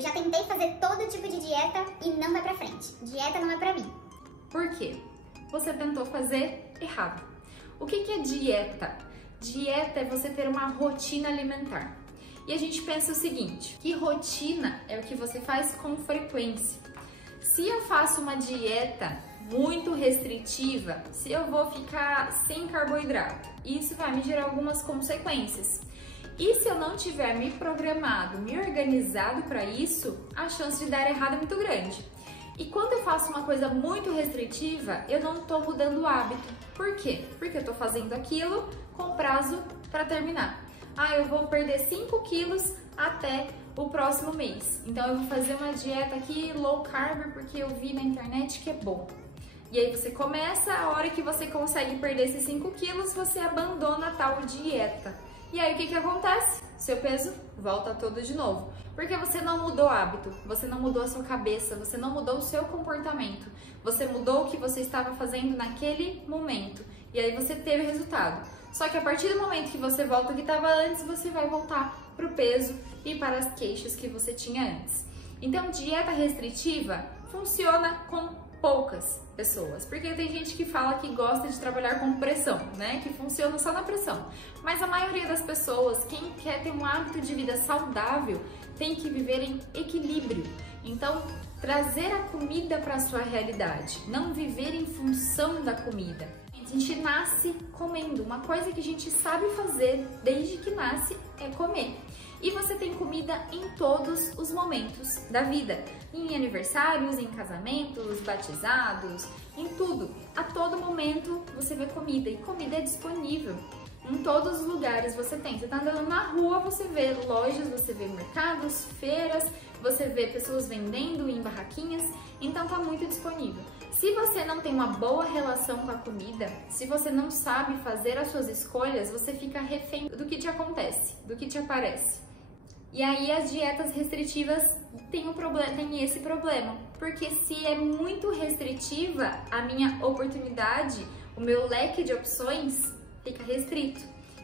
Eu já tentei fazer todo tipo de dieta e não vai pra frente. Dieta não é pra mim. Por quê? Você tentou fazer errado. O que é dieta? Dieta é você ter uma rotina alimentar. E a gente pensa o seguinte, que rotina é o que você faz com frequência. Se eu faço uma dieta muito restritiva, se eu vou ficar sem carboidrato, isso vai me gerar algumas consequências. E se eu não tiver me programado, me organizado para isso, a chance de dar errado é muito grande. E quando eu faço uma coisa muito restritiva, eu não estou mudando o hábito. Por quê? Porque eu estou fazendo aquilo com prazo para terminar. Eu vou perder 5 quilos até o próximo mês. Então eu vou fazer uma dieta aqui low carb porque eu vi na internet que é bom. E aí você começa, a hora que você consegue perder esses 5 quilos, você abandona a tal dieta. E aí o que acontece? Seu peso volta todo de novo. Porque você não mudou o hábito, você não mudou a sua cabeça, você não mudou o seu comportamento. Você mudou o que você estava fazendo naquele momento. E aí você teve resultado. Só que a partir do momento que você volta ao que estava antes, você vai voltar para o peso e para as queixas que você tinha antes. Então, dieta restritiva funciona com poucas pessoas, porque tem gente que fala que gosta de trabalhar com pressão, né? Que funciona só na pressão. Mas a maioria das pessoas, quem quer ter um hábito de vida saudável, tem que viver em equilíbrio. Então, trazer a comida para a sua realidade, não viver em função da comida. A gente nasce comendo. Uma coisa que a gente sabe fazer desde que nasce é comer. E você tem comida em todos os momentos da vida. Em aniversários, em casamentos, batizados, em tudo. A todo momento você vê comida. E comida é disponível. Em todos os lugares você tem. Você tá andando na rua, você vê lojas, você vê mercados, feiras, você vê pessoas vendendo em barraquinhas. Então tá muito disponível. Se você não tem uma boa relação com a comida, se você não sabe fazer as suas escolhas, você fica refém do que te acontece, do que te aparece. E aí as dietas restritivas têm esse problema, porque se é muito restritiva, a minha oportunidade, o meu leque de opções fica restrito.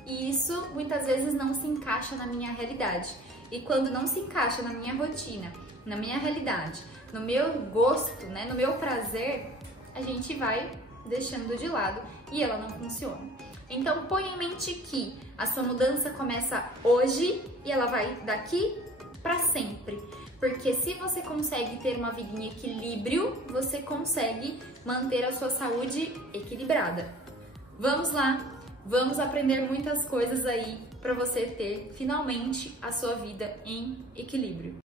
E isso muitas vezes não se encaixa na minha realidade. E quando não se encaixa na minha rotina, na minha realidade, no meu gosto, né, no meu prazer, a gente vai deixando de lado e ela não funciona. Então põe em mente que a sua mudança começa hoje e ela vai daqui para sempre. Porque se você consegue ter uma vida em equilíbrio, você consegue manter a sua saúde equilibrada. Vamos lá, vamos aprender muitas coisas aí para você ter finalmente a sua vida em equilíbrio.